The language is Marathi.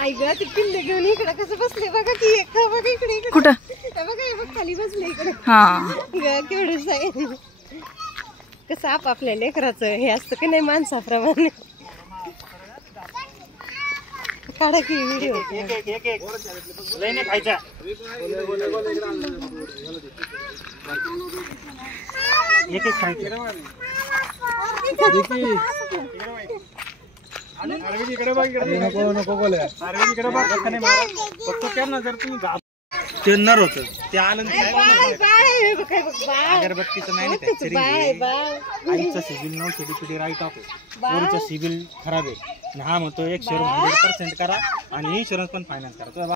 आई ग ती पिल्ल घेऊन इकडे कसं बसले बघा की एक बघा इकडे कुठं बघा खाली बसले इकडे हा ग केवढंच आहे कसं आपापल्या लेकराचं हे असतं की नाही माणसाप्रमाणे काढा की व्हिडिओ खायचा एक एक खायचं ते नर होत ते आलं अगरबत्तीचं नाही आईचा सिबिल 900 DPD राईट ऑफ आहे पोरीचा सिबिल खराब आहे हा म्हणतो 100% करा आणि इन्शुरन्स पण फायनान्स करा.